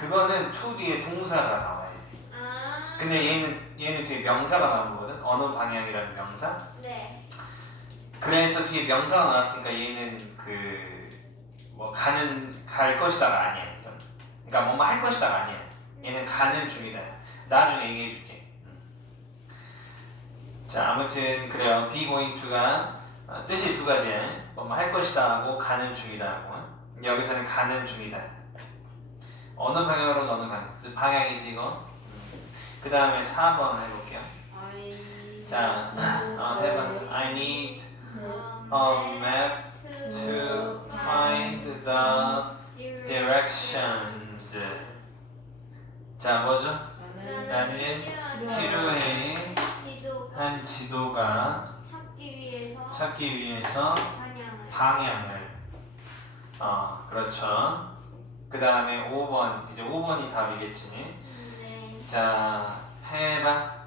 그거는 to 뒤에 동사가 나와야 돼. 아. 근데 얘는 얘는 뒤에 명사가 나온 거거든. 어느 방향이라는 명사. 네. 그래서 뒤에 명사가 나왔으니까 얘는 그 뭐 가는 갈 것이다가 아니야. 그러니까 뭐뭐 할 것이다가 아니야. 얘는 가는 중이다. 나중에 얘기해 줄게. 자, 아무튼 그래요. be going to가 어, 뜻이 두 가지야. 뭐뭐 할 것이다 하고 가는 중이다 하고. 여기서는 가는 중이다. 어느 방향으로는 어느 방향. 방향이지 이거. 그 다음에 4번 해볼게요. 자, 어, 해봐. I need a map to find the directions. 자, 뭐죠? 나는 필요해 한 지도가 찾기 위해서. 방향을. 어, 그렇죠. 그 다음에 5번. 이제 5번이 답이겠지. 네. 자, 해봐.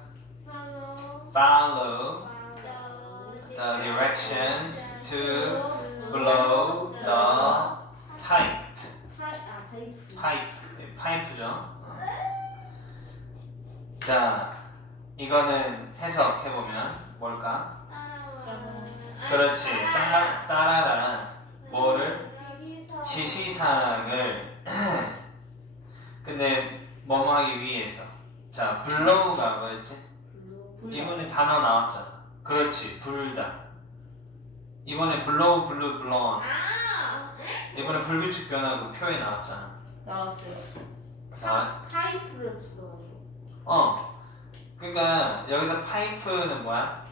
Follow the directions to blow the pipe. 파이프, 파이프죠. 어. 자, 이거는 해석해보면 뭘까? 그렇지. 따라, 따라라. 뭐를? 지시사항을. 근데 뭐뭐 하기 위해서. 자, blow가 뭐였지? 이번에 단어 나왔잖아. 그렇지, 불다. 이번에 blow, blue, blow. 아, 이번에 불규칙 변화고 표에 나왔잖아. 나왔어요. 나, 파이프를 불어가지고. 어. 그러니까 여기서 파이프는 뭐야?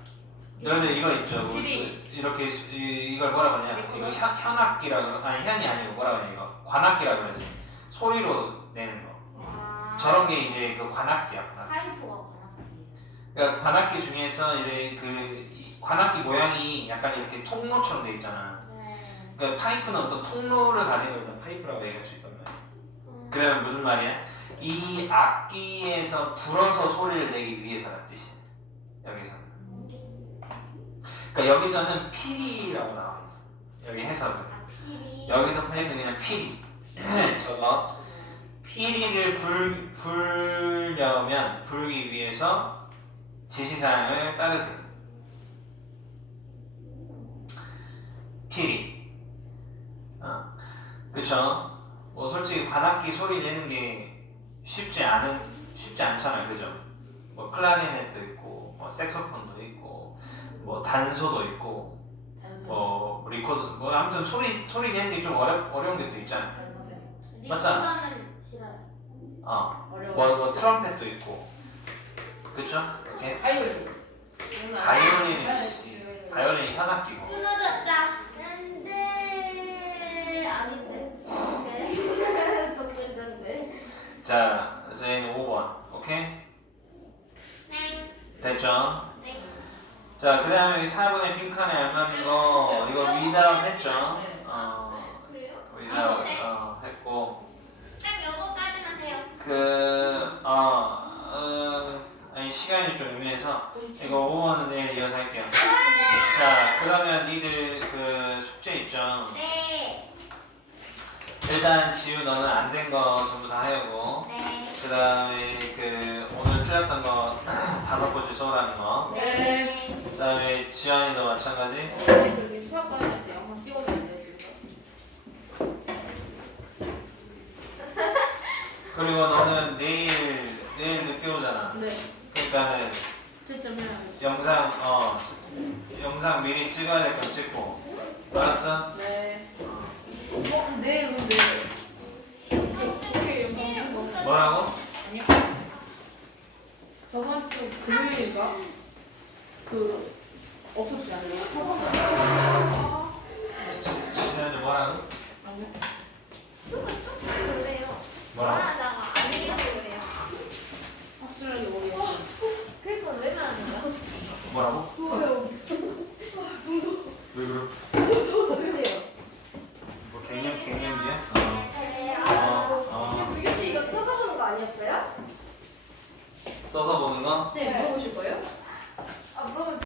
너희들 이거 있죠? 뭐, 피리. 이렇게 수- 이, 이걸 뭐라 그러냐? 이거 현, 현악기라 그러 아니 현이 아니고 뭐라 그러냐 이거 관악기라 그러지. 소리로 내는 거. 아. 저런 게 이제 그 관악기야. 관악기. 파이프가 관악기. 그러니까 관악기 중에서 이제 그이 관악기 모양이 약간 이렇게 통로처럼 돼 있잖아. 네. 그러니까 파이프는 어떤 통로를 가진 걸 일단 파이프라고 얘기할 수 있단 말이야. 그러면 무슨 말이야? 이 악기에서 불어서 소리를 내기 위해서라는 뜻이야. 여기서. 그러니까 여기서는 피리라고 나와 있어. 여기 해석은. 아, 필이. 여기서 파이프는 그냥 피리. 저거 피리를 불 불려면 불기 위해서 지시사항을 따르세요. 피리. 어, 그쵸? 뭐 솔직히 관악기 소리 내는 게 쉽지 않은 쉽지 않잖아요, 그죠? 뭐 클라리넷도 있고, 뭐 색소폰도 있고, 뭐 단소도 있고. 뭐 리코더, 뭐 아무튼 소리 소리 내는 게 좀 어려 어려운 게 또 있잖아요. 맞잖아. 싫어요. 어, 어려워. 뭐, 뭐 트럼펫도 있고, 그쵸? 이렇게 바이올린. 바이올린이 바이올린이 현악기고. 끊어졌다. 안 돼. 아닌데. 네. 자, 얘는 5번, 오케이? 네. 됐죠? 네. 자, 그 다음에 4번에 빈칸에 알맞은 거, 이거 without 했죠? 어, 그래요? without, 네. 어, 했고, 딱 요거까지만 해요. 그, 어, 어, 아니, 시간이 좀 애매해서, 이거 5번은 내일 이어서 할게요. 자, 그러면 니들 그 숙제 있죠? 네. 일단 지우 너는 안 된 거 전부 다 하고, 네. 그 다음에 그 오늘 틀렸던 거 다섯 번째 써오라는 거, 네. 그 다음에 지환이도 마찬가지. 네, 저기 영상 돼요. 그리고 너는 내일 내일 늦게 오잖아. 네. 그러니까는. 영상 어 영상 미리 찍어야 될거 찍고 알았어? 네. 어 내일 네, 근데 뭐라고? 아니요. 저번 주 금요일인가 그 없었지 않아요? 뭐라고? 뭐요? 왜 그래? 저도요. 뭐 개념 개념이야? 어. 어. 어. 도대체 이거 써서 보는 거 아니었어요? 써서 보는 거? 네. 뭐